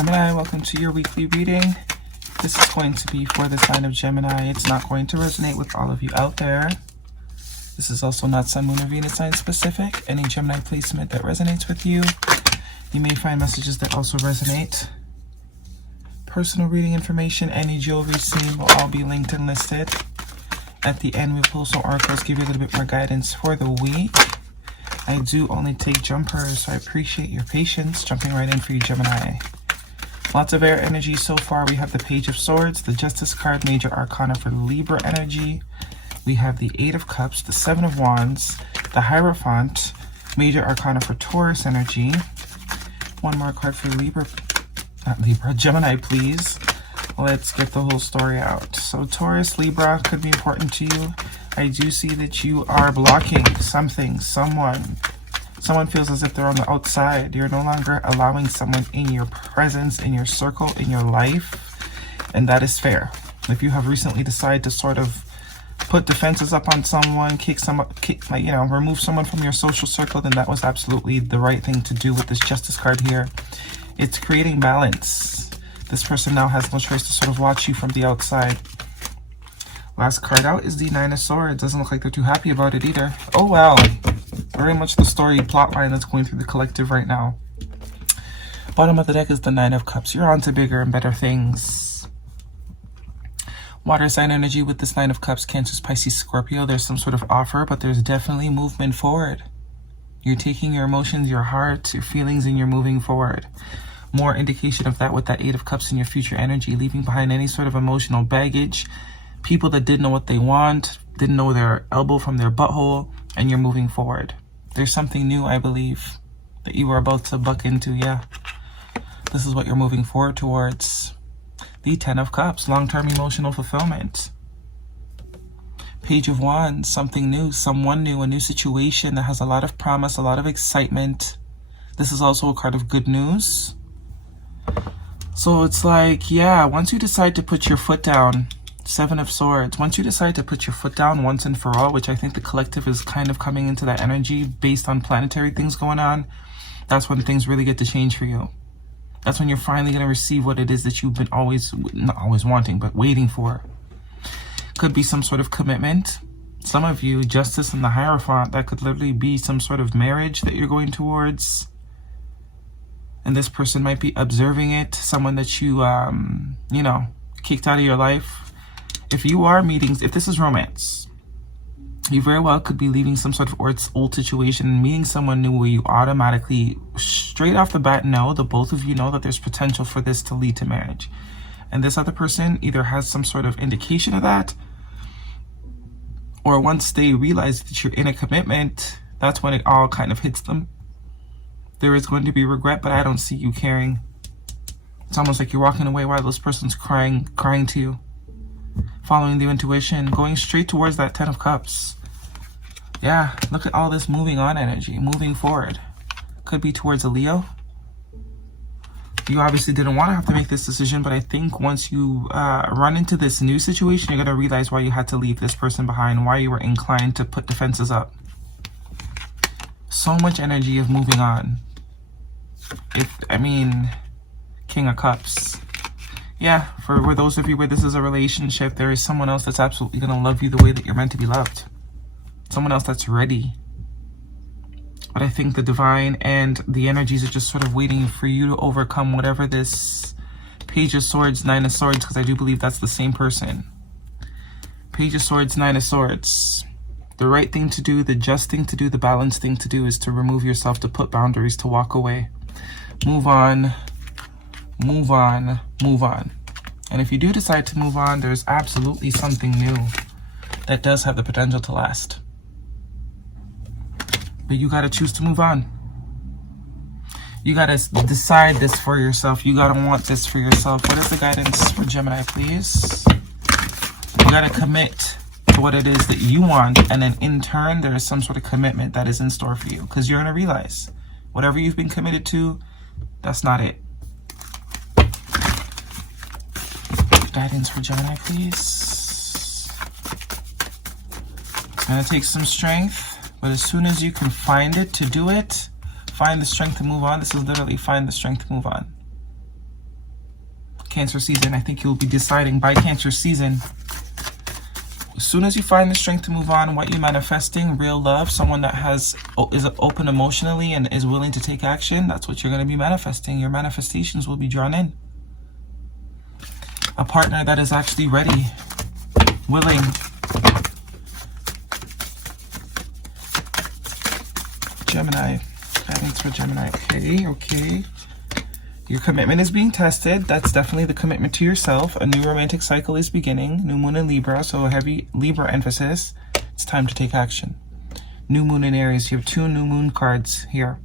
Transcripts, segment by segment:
Gemini, welcome to your weekly reading. This is going to be for the sign of Gemini. It's not going to resonate with all of you out there. This is also not Sun, Moon, or Venus sign specific. Any Gemini placement that resonates with you, you may find messages that also resonate. Personal reading information, any jewelry seen will all be linked and listed. At the end, we'll pull some oracles, give you a little bit more guidance for the week. I do only take jumpers, so I appreciate your patience. Jumping right in for you, Gemini. Lots of air energy so far. We have the Page of Swords, the Justice card, Major Arcana for Libra energy. We have the Eight of Cups, the Seven of Wands, the Hierophant, Major Arcana for Taurus energy. One more card for Libra, not Libra, Gemini, please. Let's get the whole story out. So Taurus, Libra could be important to you. I do see that you are blocking something, someone. Someone feels as if they're on the outside. You're no longer allowing someone in your presence, in your circle, in your life. And that is fair. If you have recently decided to sort of put defenses up on someone, remove someone from your social circle, then that was absolutely the right thing to do with this Justice card here. It's creating balance. This person now has no choice to sort of watch you from the outside. Last card out is the Nine of Swords. Doesn't look like they're too happy about it either. Oh well. Very much the story plot line that's going through the collective right now. Bottom of the deck is the Nine of Cups. You're on to bigger and better things. Water sign energy with this Nine of Cups, Cancer, Pisces, Scorpio. There's some sort of offer, but there's definitely movement forward. You're taking your emotions, your heart, your feelings, and you're moving forward. More indication of that with that Eight of Cups in your future energy, leaving behind any sort of emotional baggage. People that didn't know what they want, didn't know their elbow from their butthole, and you're moving forward. There's something new, I believe, that you are about to buck into, yeah. This is what you're moving forward towards. The Ten of Cups, long-term emotional fulfillment. Page of Wands, something new, someone new, a new situation that has a lot of promise, a lot of excitement. This is also a card of good news. So it's like, yeah, once you decide to put your foot down, Seven of Swords, once you decide to put your foot down once and for all, which I think the collective is kind of coming into that energy based on planetary things going on, that's when things really get to change for you. That's when you're finally going to receive what it is that you've been not always wanting, but waiting for. Could be some sort of commitment. Some of you, Justice and the Hierophant, that could literally be some sort of marriage that you're going towards. And this person might be observing it. Someone that you, kicked out of your life. If you are if this is romance, you very well could be leaving some sort of old situation and meeting someone new where you automatically, straight off the bat, know, the both of you know that there's potential for this to lead to marriage. And this other person either has some sort of indication of that, or once they realize that you're in a commitment, that's when it all kind of hits them. There is going to be regret, but I don't see you caring. It's almost like you're walking away while this person's crying to you. Following the intuition, going straight towards that Ten of Cups. Yeah, look at all this moving on energy, moving forward. Could be towards a Leo. You obviously didn't want to have to make this decision, but I think once you run into this new situation, you're going to realize why you had to leave this person behind, why you were inclined to put defenses up. So much energy of moving on. King of Cups. Yeah, for those of you where this is a relationship, there is someone else that's absolutely going to love you the way that you're meant to be loved. Someone else that's ready. But I think the divine and the energies are just sort of waiting for you to overcome whatever this Page of Swords, Nine of Swords, because I do believe that's the same person. Page of Swords, Nine of Swords. The right thing to do, the just thing to do, the balanced thing to do is to remove yourself, to put boundaries, to walk away. Move on. Move on, move on. And if you do decide to move on, there's absolutely something new that does have the potential to last. But you got to choose to move on. You got to decide this for yourself. You got to want this for yourself. What is the guidance for Gemini, please? You got to commit to what it is that you want. And then in turn, there is some sort of commitment that is in store for you. Because you're going to realize whatever you've been committed to, that's not it. Guidance for Gemini, please. It's going to take some strength, but as soon as you can find it to do it, find the strength to move on. This is literally find the strength to move on. Cancer season. I think you'll be deciding by Cancer season. As soon as you find the strength to move on, what you're manifesting, real love, someone that is open emotionally and is willing to take action, that's what you're going to be manifesting. Your manifestations will be drawn in. A partner that is actually ready, willing. Gemini. Guidance for Gemini. Okay. Your commitment is being tested. That's definitely the commitment to yourself. A new romantic cycle is beginning. New moon in Libra, so a heavy Libra emphasis. It's time to take action. New moon in Aries. You have 2 new moon cards here.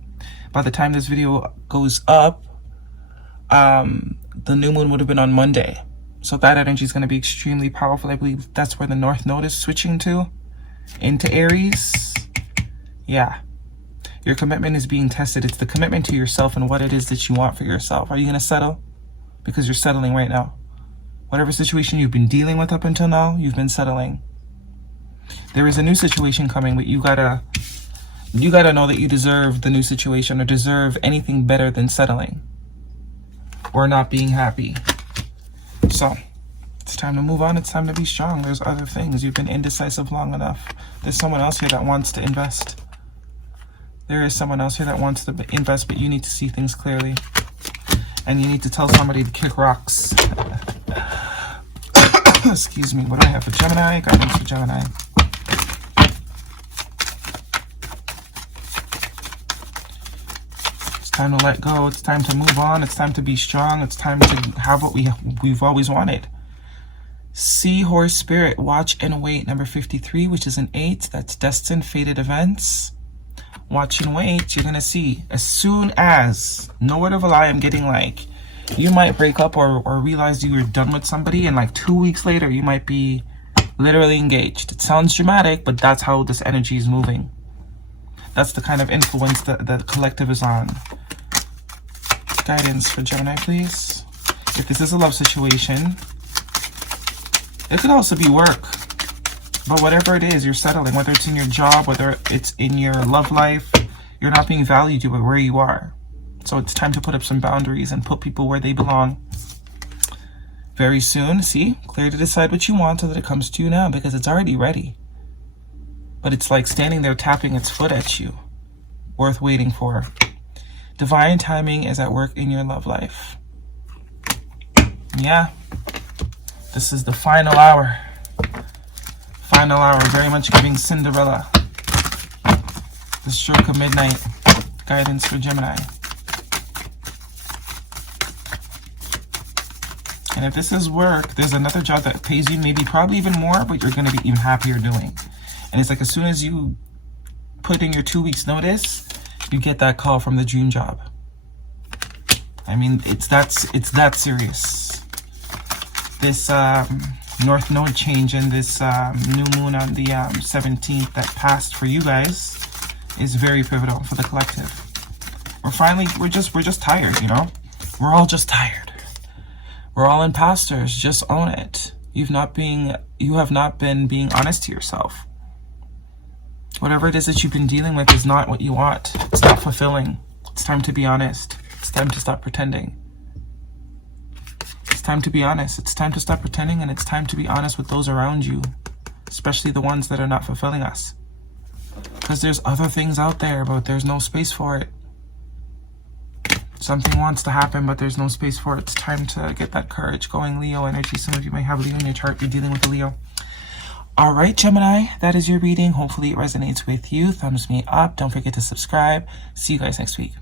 By the time this video goes up, the new moon would have been on Monday. So that energy is going to be extremely powerful. I believe that's where the North Node is switching to, into Aries. Yeah. Your commitment is being tested. It's the commitment to yourself and what it is that you want for yourself. Are you going to settle? Because you're settling right now. Whatever situation you've been dealing with up until now, you've been settling. There is a new situation coming, but you gotta know that you deserve the new situation or deserve anything better than settling or not being happy. So it's time to move on. It's time to be strong. There's other things. You've been indecisive long enough. There's someone else here that wants to invest. There is someone else here that wants to invest, but you need to see things clearly. And you need to tell somebody to kick rocks. Excuse me. What do I have for Gemini? Guidance for Gemini. It's time to let go. It's time to move on. It's time to be strong. It's time to have what we've always wanted. Seahorse Spirit. Watch and wait. Number 53, which is an 8. That's destined, fated events. Watch and wait. You're going to see. As soon as, no word of a lie, I'm getting like, you might break up or realize you were done with somebody, and like 2 weeks later, you might be literally engaged. It sounds dramatic, but that's how this energy is moving. That's the kind of influence that the collective is on. Guidance for Gemini, please. If this is a love situation, it could also be work. But whatever it is, you're settling. Whether it's in your job, whether it's in your love life, you're not being valued where you are. So it's time to put up some boundaries and put people where they belong. Very soon, see? Clear to decide what you want so that it comes to you now, because it's already ready. But it's like standing there tapping its foot at you. Worth waiting for. Divine timing is at work in your love life. Yeah. This is the final hour. Final hour, very much giving Cinderella. The stroke of midnight. Guidance for Gemini. And if this is work, there's another job that pays you maybe probably even more, but you're going to be even happier doing. And it's like as soon as you put in your 2 weeks notice, you get that call from the dream job. I mean, it's that serious. This North Node change and this new moon on the 17th that passed for you guys is very pivotal for the collective. We're just tired, you know? We're all just tired. We're all imposters. Just own it. You have not been being honest to yourself. Whatever it is that you've been dealing with is not what you want. It's not fulfilling. It's time to be honest. It's time to stop pretending. It's time to be honest. It's time to stop pretending, and it's time to be honest with those around you, especially the ones that are not fulfilling us. Because there's other things out there, but there's no space for it. Something wants to happen, but there's no space for it. It's time to get that courage going. Leo energy. Some of you may have Leo in your chart. You're dealing with a Leo. All right, Gemini, that is your reading. Hopefully it resonates with you. Thumbs me up. Don't forget to subscribe. See you guys next week.